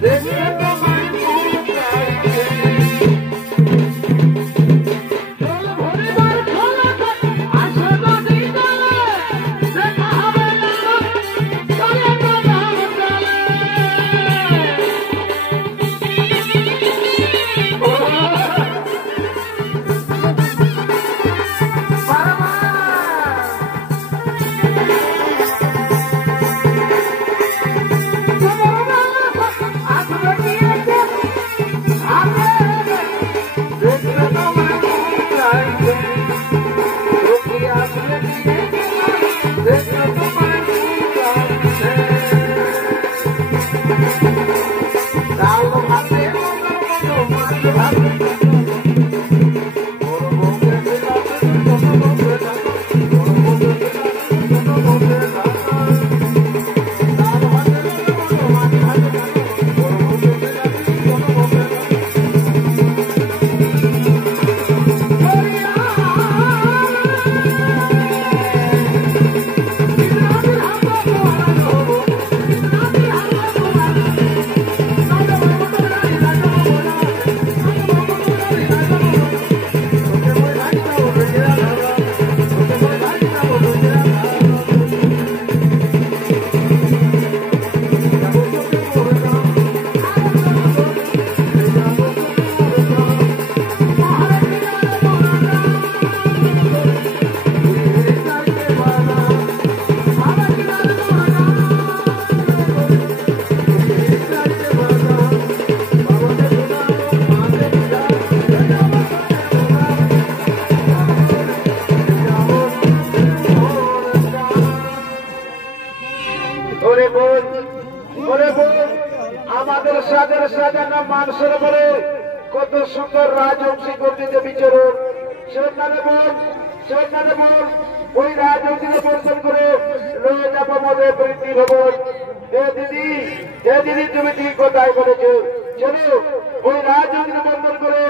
This আমাদের সাদের সাজানো মানুষের বলে কত সুন্দর রাজবংশী গর্জিত বিচরণ সেখানে বল ওই রাজবংশীকে বন্ধন করে লয়ে যাবো মদের বৃদ্ধি ভবন। দিদি তুমি ঠিক কথাই বলেছো, চলো ওই রাজবংশীকে বন্ধন করে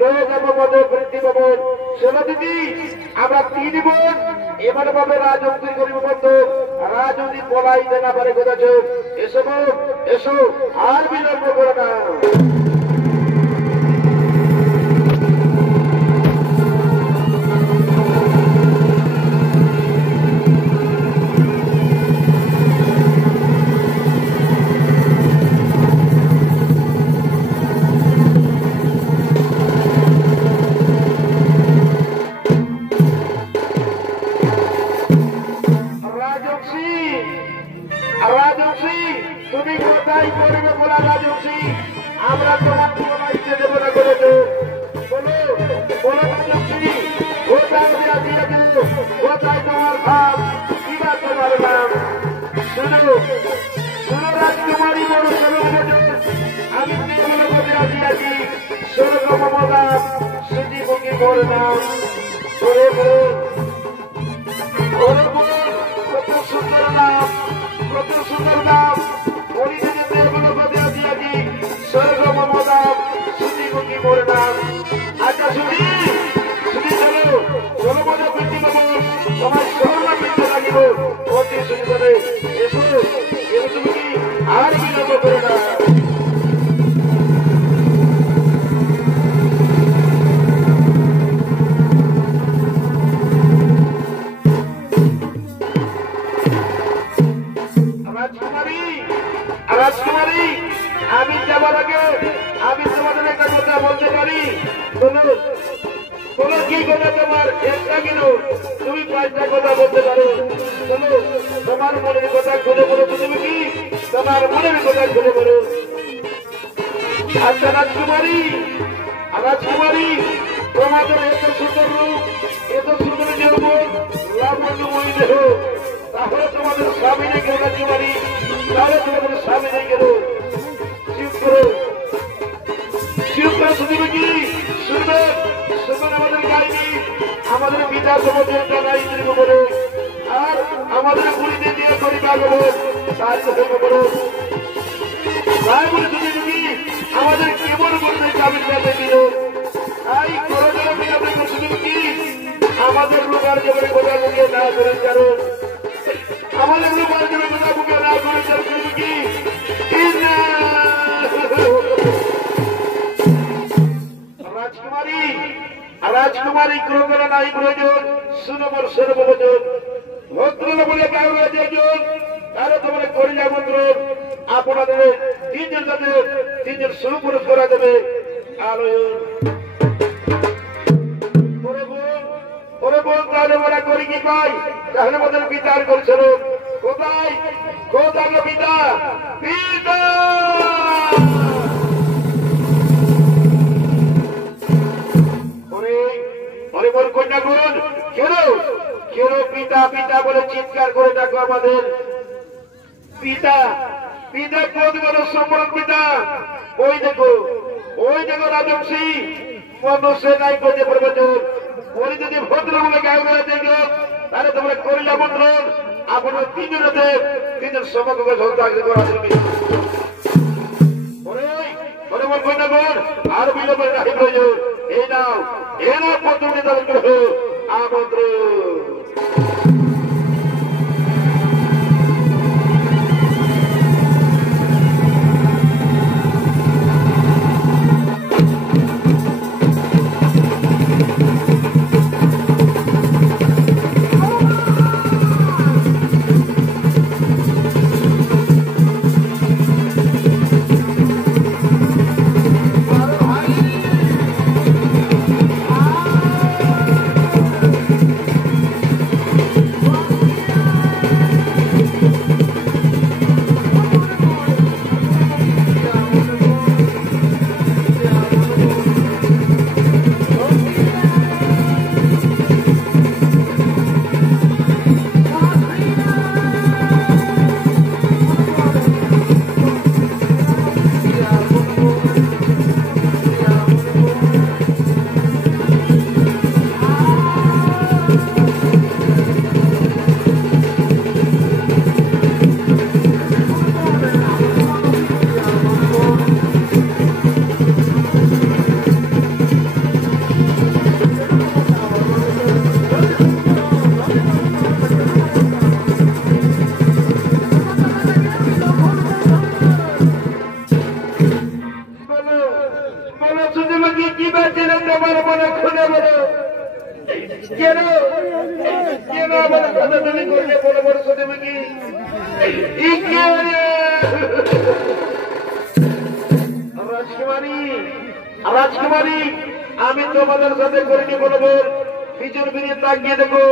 লয়ে যাবো মদের বৃদ্ধি ভবন। চলো দিদি আমরা 3 বোন এবার পাবে রাজবংশী করিব বন্ধ, রাজবংশী পলাই দেনা পারে কথা। এসো এসো আর বিলম্ব করে না। তুমি কোথায় করবে বলা রাজবংশী, আমরা তোমার তোমাইতে দেব না করেছো। বলো বলো রাজবংশী, কোথায় কোথায় তোমার ভাব, কিবা তোমার নাম? শোনো রাজকুমারী, বড় আমি বলে আসিয়াছি স্বর্গ মমতা সুদীপকে বড় নাম। কত সুন্দর নাম, কত সুন্দর নাম। স্বর্গ মমতা সুদীপকে বড় নাম। আচ্ছা সুদী চলো চলো মজা বৃদ্ধি পাবো, তোমার স্বর্ণ বৃদ্ধি লাগিব অতি সুন্দরে। এসো তুমি কি আর বিলম্ব করে না। রাজকুমারী আমি যাবার আগে আমি তোমাদের একটা কথা বলতে পারি। বলো কি কথা তোমার? একটা কেন তুমি 5টা কথা বলতে পারো। বলো তোমার মনের কথা খুলে বলো, তুমি কি তোমার মনের কথা খুলে বলো। আচ্ছা রাজকুমারী তোমাদের এত সুন্দর রূপ, এত সুন্দর যৌবন, লাবণ্যময়ী দেহ, তাহলে তোমাদের স্বামী নেই কেন রাজকুমারী? তাহলে তোমাদের স্বামী নেই কেন? চুপ করো শুনবে কি? শুনবেন আমাদের গাইনি, আমাদের পিতা সমুদ্রের গাইত্রী বলে, আর আমাদের পুরীতে দিয়ে পরিবার বলে তাই বলো। তাই বলে শুনবে কি? আমাদের কেমন বলতে স্বামীর কাছে দিল, তাই করোনা মিলাতে শুনবে কি? আমাদের রোগার জীবনে কথা মুখে না করেন কারণ আমাদের রোগার জীবনে কথা মুখে না করেন কারণ শুনবে কি? রাজকুমারী ক্রোধনা নাই প্রয়োজন, সুনবর সর্বভোজন ভদ্রল বলে কাউরে যেজন, তারা তোমার করিলা মন্ত্র আপনাদের 3জন সুপুরুষ করা দেবে আলোয়ন। ওরে বোন তাহলে ওরা করি কি পাই? তাহলে আমাদের বিচার করছিল কোথায় কোথায় পিতা পিতা। কন্যাগুণ কেন কেন পিতা পিতা বলে চিৎকার করে ডাকো আমাদের পিতা পিতা কোন বড় সম্মান পিতা। ওই দেখো রাজবংশী মনুষ্য নাই করতে প্রবচন, ওই যদি ভদ্র বলে গায়ে গায়ে দেখো তাহলে তোমরা করিলা মন্ত্র আপনার 3জন সমকক্ষে সন্তানকে করা দেবে। কন্যাগুণ আর বিলম্ব রাখি প্রয়োজন। এই নাও পদ্ধতি আমন্ত্রণ। তোমার মনে খুলে বলো কেন কেন আমার কথা তুমি করলে বড় বড় সাথে কি রাজকুমারী রাজকুমারী আমি তোমাদের সাথে করিনি বলবো পিছন ফিরিয়ে তাকিয়ে দেখো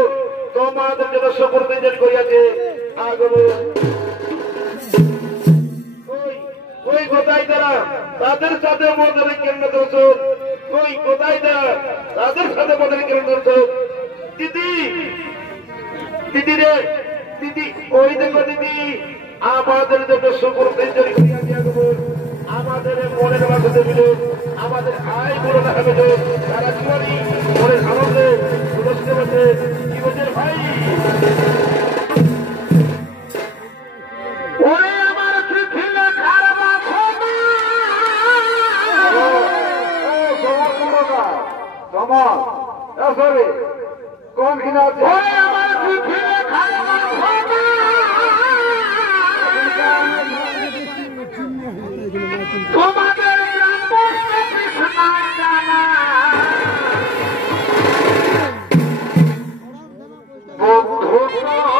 তোমাদের জন্য শকর ব্যঞ্জন করিয়াছে আগলো ওই কোথায় তারা তাদের সাথে মদের কেন্দ্র দর্শক ওই কোথায় তারা তাদের সাথে মদের কেন্দ্র দর্শক দিদি দিদি রে দিদি ওই দেখো দিদি আমাদের জন্য শকর ব্যঞ্জন করিয়াছে আগলো আমাদের মনের বাসাতে মিলে আমাদের আয় বড় দেখা মিলে তারা কি বলি মনের আনন্দে তুলসীতে বসে কি বলছেন ভাই ওরে আমার চিঠি লেখার সরি কোন কিনা আছে ওরে আমার চিঠি লেখার তোমাদের জানা বন্ধু বন্ধু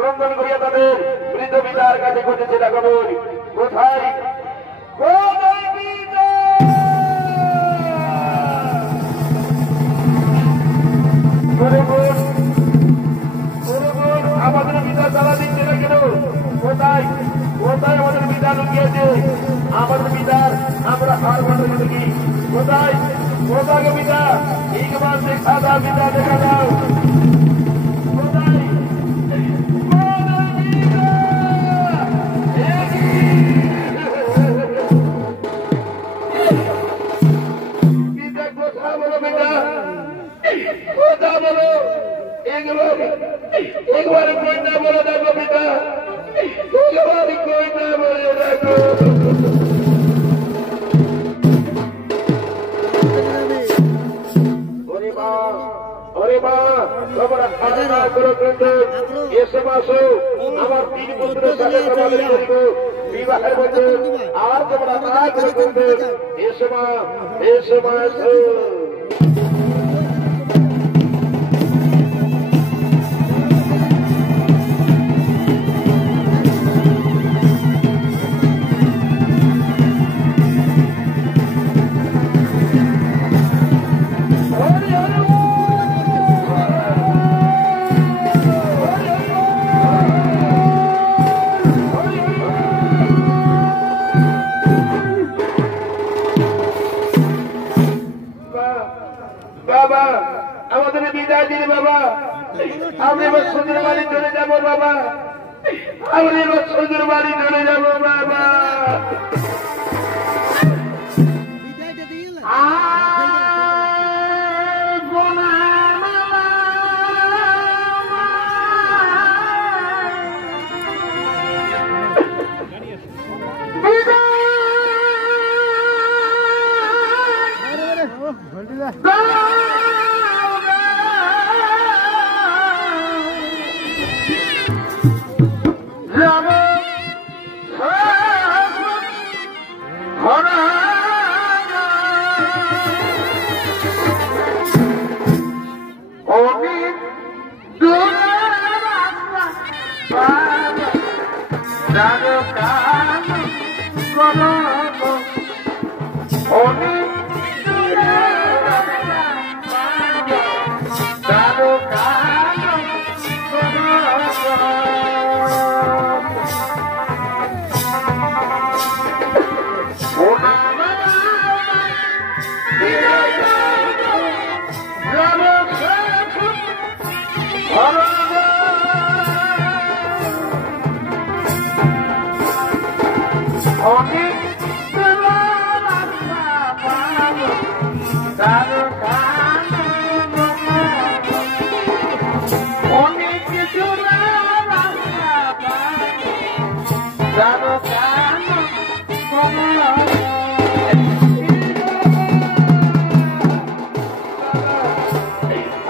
ক্রন্দন করিয়া তাদের মৃত পিতার কাছে ঘটেছে দেখাবো কোথায় আমাদের পিতা তারা দিচ্ছে না কেন? কোথায় কোথায় আমাদের পিতা লুকিয়েছে? আমাদের পিতার আমরা হার মানব নাকি? কোথায় কোথায় পিতা? একবার দেখা দাও পিতা, দেখা দাও কোথায়? পিতা কথা বলো, পিতা কথা বলো, একবার কই না বলে দেখো পিতা, একবার কই না বলে দেখো। তোমরা খাওয়া করো কিন্তু এসে মাসো আমার 3 পুত্রের সাথে তোমাদের করিব বিবাহের মধ্যে, আর তোমরা না করে কিন্তু এসে মাসো। বাবা আমাদের বিদায় দিন বাবা, আমি এবার শ্বশুর বাড়ি চলে যাবো বাবা, আমি এবার শ্বশুর বাড়ি চলে যাবো বাবা।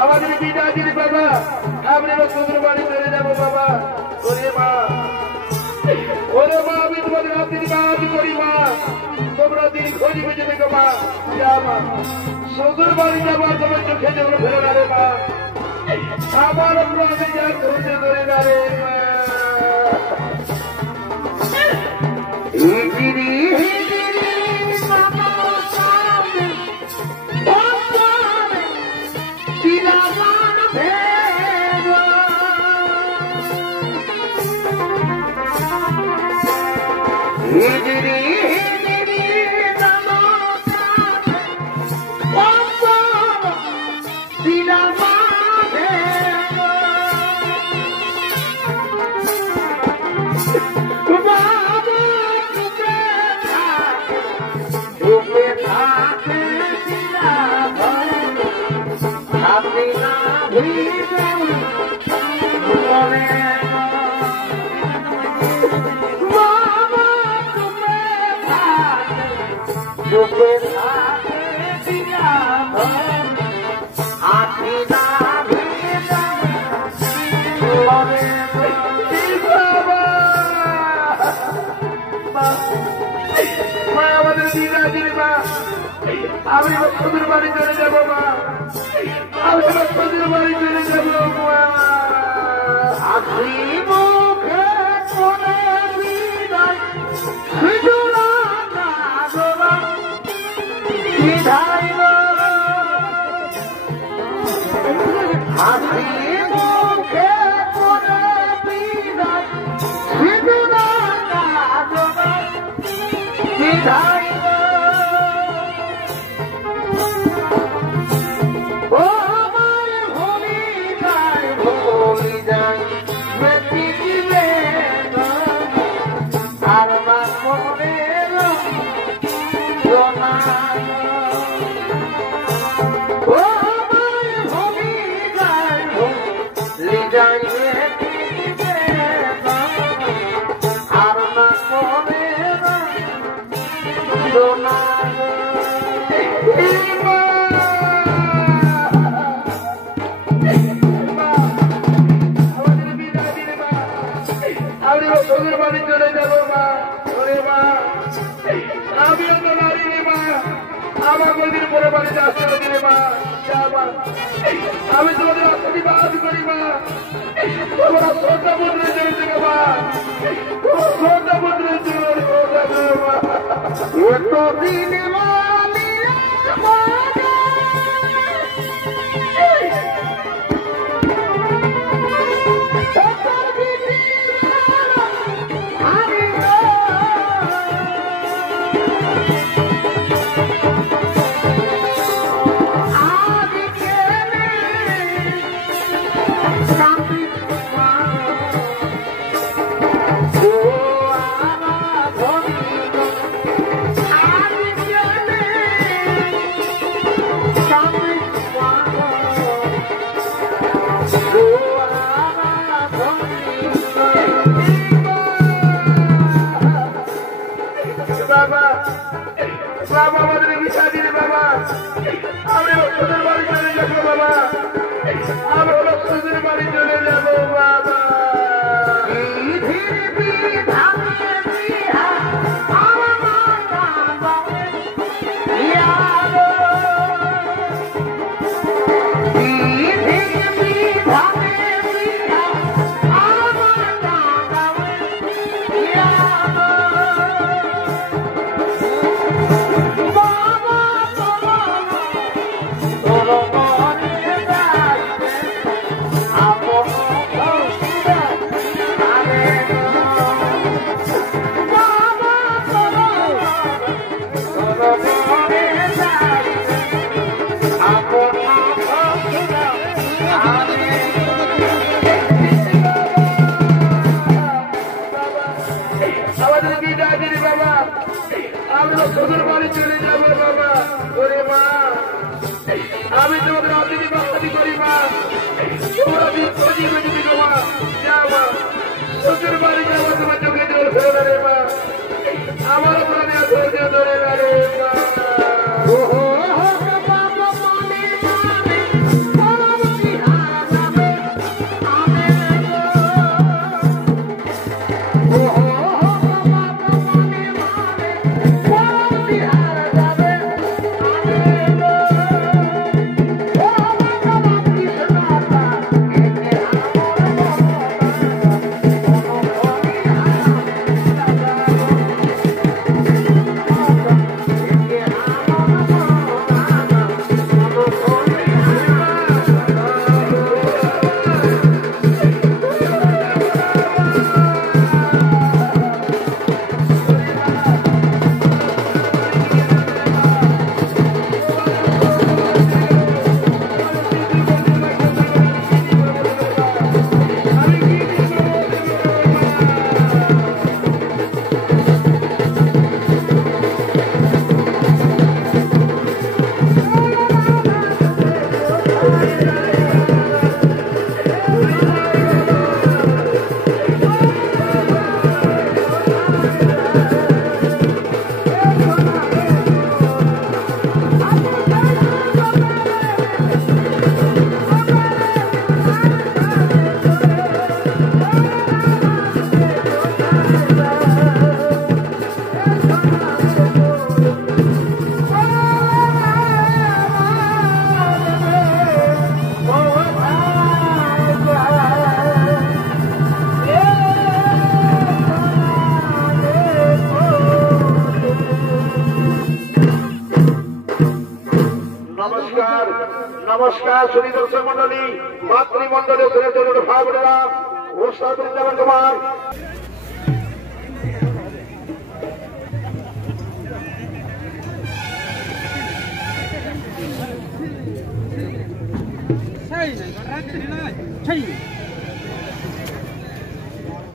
আমাদের বিদায় দিন বাবা, আমরা শ্বশুর বাড়ি চলে যাবো বাবা। ওরে মা আমি তোমাদের আশীর্বাদ করি মা, তোমরা দীর্ঘ বেঁচে দেখো মা। মা শ্বশুর বাড়ি যাবো, তোমার চোখে যেগুলো ফেলে না রে মা, আমার প্রাণে যা ধরে ধরে না রে মা। আমি শ্বশুর বাড়ি চলে যাবো মা, আমি শ্বশুর বাড়ি চলে যাবো মা। আমি তোমাদের আশীর্বাদ করি মা, তোমরা শ্রদ্ধা পুত্রে চলেছে মা, শ্রদ্ধা পুত্রে চলে মা। এতদিন বাবা আমাদের বিচার দিন বাবা, আমি ওষুধের বাড়ি চলে যাবো বাবা, আমি ওষুধের বাড়ি চলে যাবো বাবা। ওষুধের বাড়ি চলে যাবো বাবা। ওরে মা, আমি তোমাদের অতিথি বাস্তি করি মা, তোমরা জীবনে দিবি মা, যা মা, ওষুধের বাড়ি যাবো, তোমার চোখে জল ফেলে রে মা, আমার প্রাণে ধৈর্য ধরে রে মা। নমস্কার সুধী দর্শক মন্ডলী, মাতৃমন্ডলী জন্য ভাগ দিলাম ওস্তাদ বৃন্দাবন কুমার। Hey,